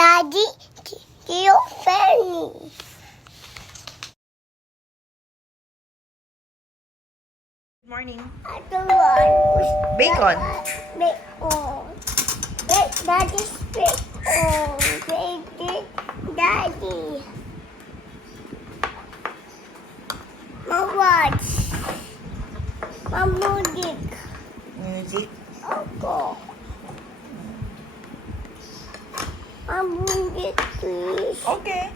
Daddy, Tio Fanny. Good morning. I don't want Bacon. bacon. Daddy's bacon. Bacon, Daddy. Mom, watch. Mom, music. Music. Okay. Mom, music, please. Okay.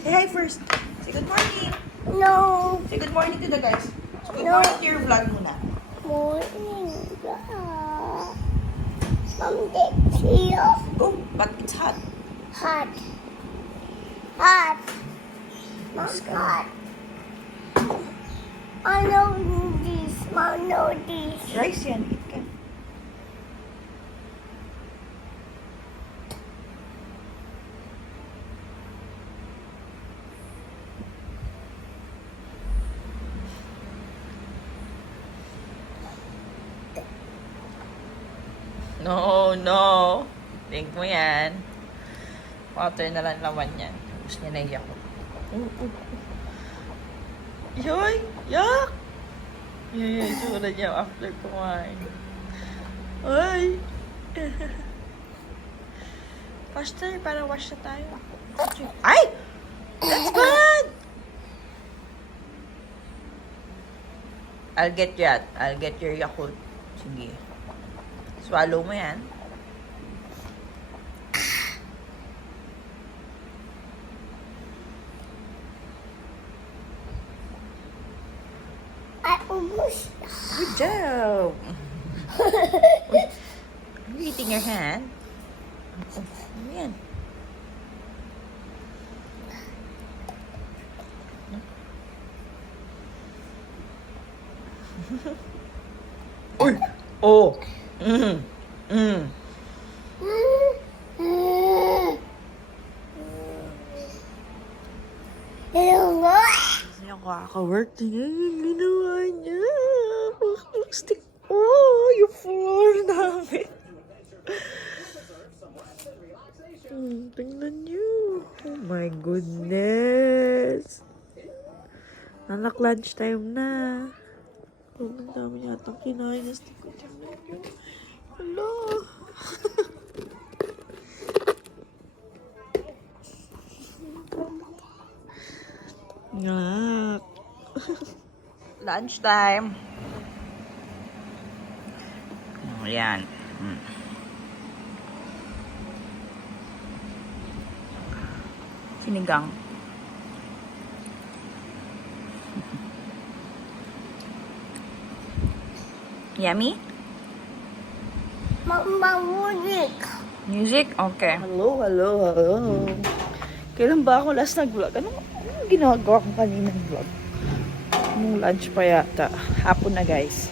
Say hi first. Say good morning. No. Say good morning to the guys. So good No. morning to your vlog muna. Morning. Mom, that's here. Oh, but it's hot. Hot. Hot. Mom, hot. I know this. Mom, know this. Rice yan. Eat ka. No. Think mo yan. Water na lang laman yan. Tapos niya naiyak ko. Yoy! Yak! Yan yung sura niya after kumain. Ay! Faster, para wash na tayo. Ay! That's bad! I'll get that. I'll get your Yakult. Sige. Swallow mo yan. I almost. Good job! Are you eating your hand? Oh, ano yan? Uy! Oh! Mm. Hello. Kasi ako kaka-work niya. Yung ginawa niya. Stick. Oh, yung floor namin. Tingnan niyo. Oh my goodness. Anak, lunch time na. Oh, ang dami yata kinain na stick ko. Tingnan niyo. Hello. Ngak. Lunch time. Oh, yan. Sinigang. Yummy? Mama, music. Music? Okay. Hello. Kailan ba ako last nag-vlog? Anong ginagawa ko kanina ng vlog? Nung lunch pa yata. Hapon na, guys.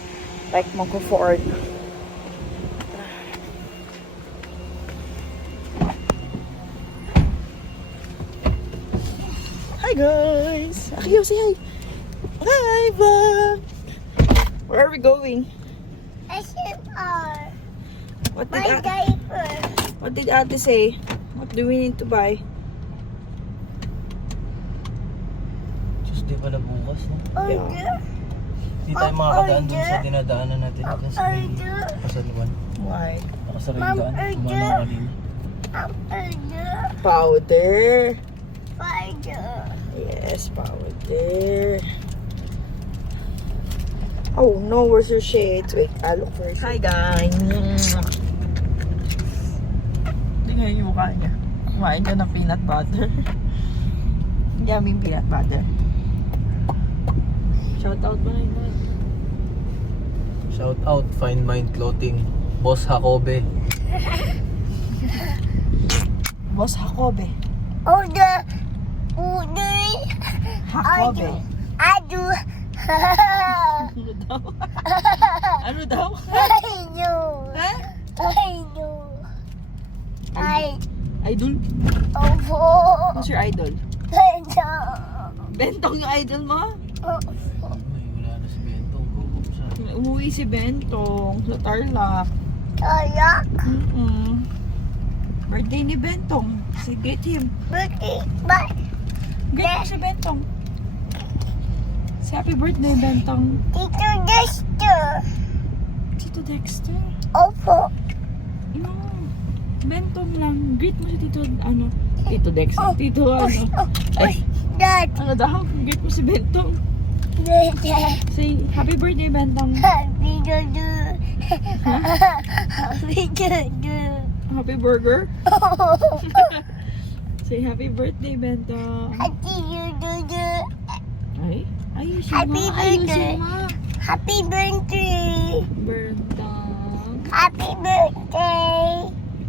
Like magko-4. Hi, guys! Akiyo, say hi! Hi, vlog! Where are we going? SFR. What My did, diaper. what did ate say? What do we need to buy? Tuesday pala bukas, no? Order. Hindi tayo makakadaan dun sa dinadaanan natin dun sa may Order. Pasaluan. Why? Nakasara Ma'am, yung daan. order. Kumana ka rin. Order. Powder! Order. Yes, powder. Oh no, where's your shades? Wait, I'll look first. Hi guys! Tingnan yung mukha niya. Kumain ka ng peanut butter. Yummy peanut butter. Shout out mo na yun. Shout out, Find Mind Clothing. Boss Jacobe. Boss Jacobe. Order. Order. Jacobe. Adu. Ano daw? Ano daw? I do. Ha? I do. I. Idol? Oh. Who's your idol? Bento. Bentong yung idol mo? Oh. Ay, wala na si Bento. Gugup sa... Umuwi si Bentong sa Tarlac. Ayak. Birthday ni Bentong. Si greet him. Birthday, but Greet mo si Bentong. Si happy birthday, Bentong. Tito Dexter. Tito Dexter. Opo. No. Bentong lang. Greet mo si Tito, ano? Tito Dexter. Tito, ano? Ay, Dad. ano daw? Greet mo si Bentong. Dad. Say, happy birthday, Bentong. Happy Dudu. Happy Dudu. Happy burger. Say, happy birthday, Bentong. Happy Dudu. Ay, ayusin Happy mo. birthday. Ayusin mo. Happy birthday. Bentong. Happy birthday,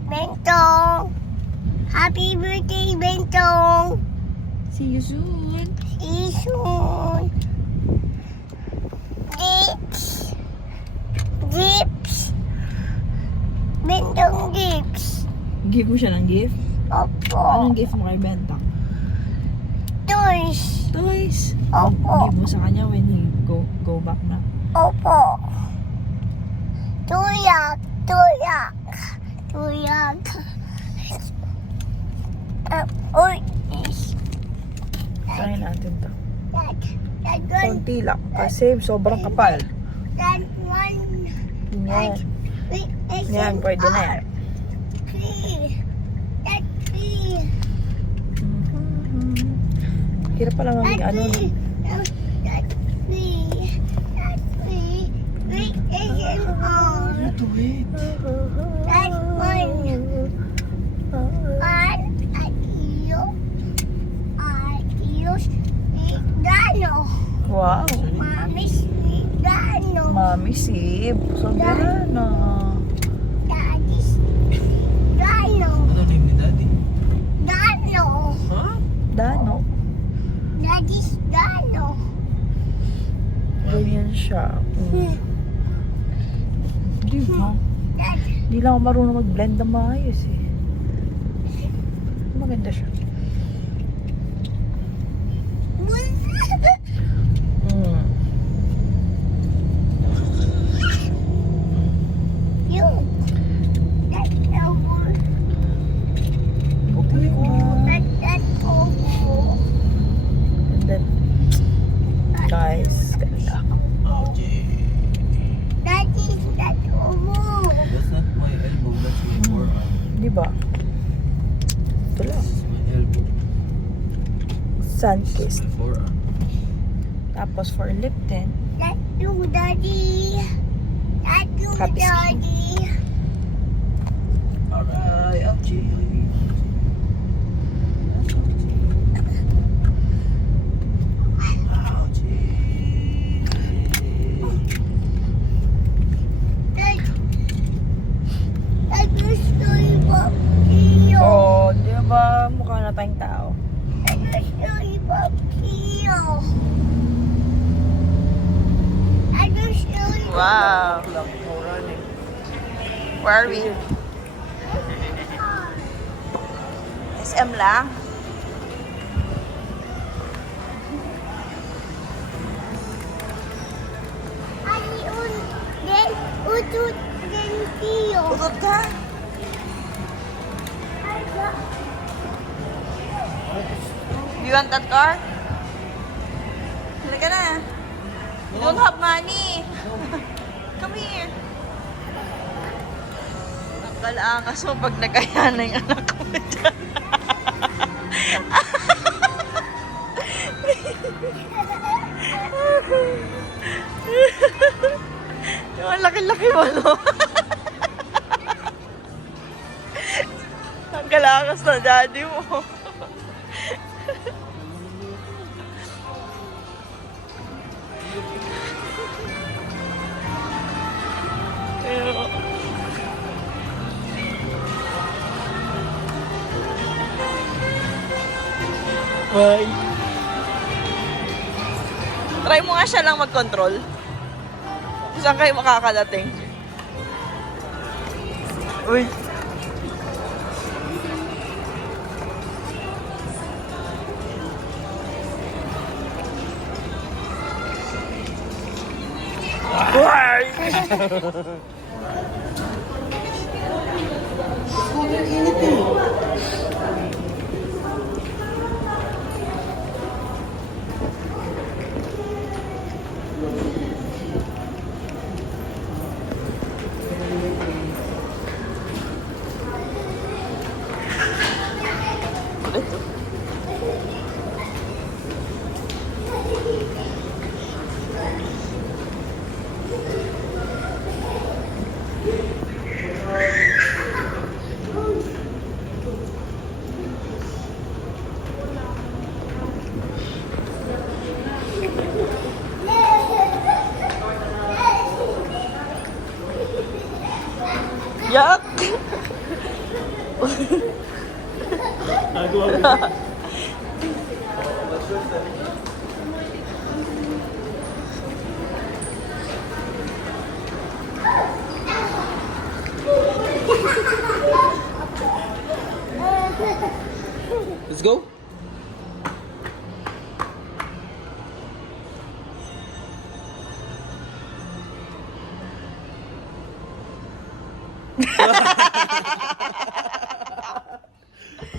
Bentong. Happy birthday, Bentong. See you soon. See you soon. Dips. Dips. Bentong dips. Give mo siya ng gift. Opo. Anong gift mo kay Bentong? Toys. Toys. Opo. Give mo sa kanya when he go back na. Opo. Tuyak. Tuyak. Tuyak. Oy. Try natin to. That one. Konti lang. Kasi sobrang kapal. That one. Yan. Wait, Yan, pwede na yan. Tree. That tree. Hirap pala That maming ano. tree. That tree. That tree. Wait, isn't on. Ito eh. That one. Adios. Adios. Dano. Wow. Mami's Dano. Mami Sib. Sabi na. Daddy's Dano. Ano name ni Daddy? Dano. Huh? Dano. Daddy's Dano. Ganyan siya. Di ba? Dad. Di lang ako marunong mag-blend na maayos eh. Maganda siya. You. That's over. Okay ko. That's over. And then, guys, ganda. Ouch. Daddy's that's over. That's not my elbow, that's my forearm. Di ba? Ito lang. This is my elbow. Sun This kiss. is my forearm. Tapos for lip tint, That's you, Daddy. That's you, Happy skin. Daddy. Alright, ouchie. Dad. Dad, you story about Theo. oh, di ba mukha na tayong tao? Dad, you story about Theo. Dad, you story Wow. Where are we? SM lang? Ayun, then utut then Theo. Utot ka? Do you want that car? Halika na. You don't have money. Come here. Ang kalaangas mo pag nagkaya na yung anak ko dyan. Yung ang laki-laki mo, no? Ang kalakas na daddy mo. Bye. Try mo nga siya lang mag-control. Saan kayo makakadating? Uy. Why? Yak! Let's go.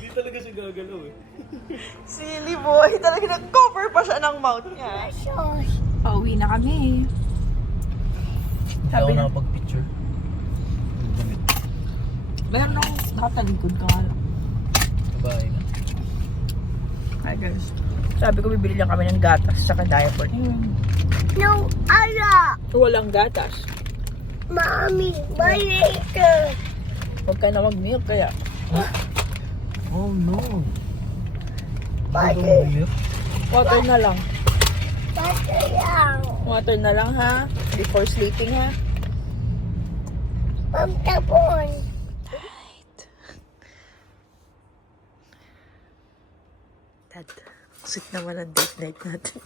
Hindi talaga siya gagalaw eh. Silly boy. Talaga nag-cover pa siya ng mouth niya. Sos. Pauwi na kami. Hindi ako nakapag-picture. Meron akong nakatalikod ka nga lang. Bye na. Hi guys. Sabi ko bibili lang kami ng gatas saka diaper. No, ala. Walang gatas. Mommy, buy later. Huwag ka na mag-milk kaya. Oh no. Butter. Water na lang. Butter lang. Water na lang ha. Before sleeping ha. Pamtapon. Dad, sweet naman ang date night natin.